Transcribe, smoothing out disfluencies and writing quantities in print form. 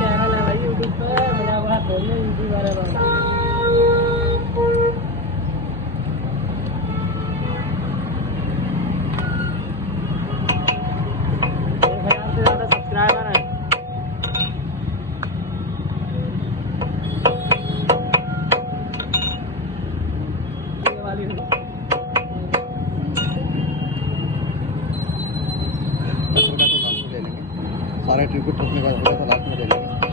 Channel है भाई YouTube पे, बड़ा बड़ा खोल यूट्यूब वाले सब्सक्राइबर है। सारे ट्रिब्यूट अपने का होगा तो लास्ट में ले लेंगे।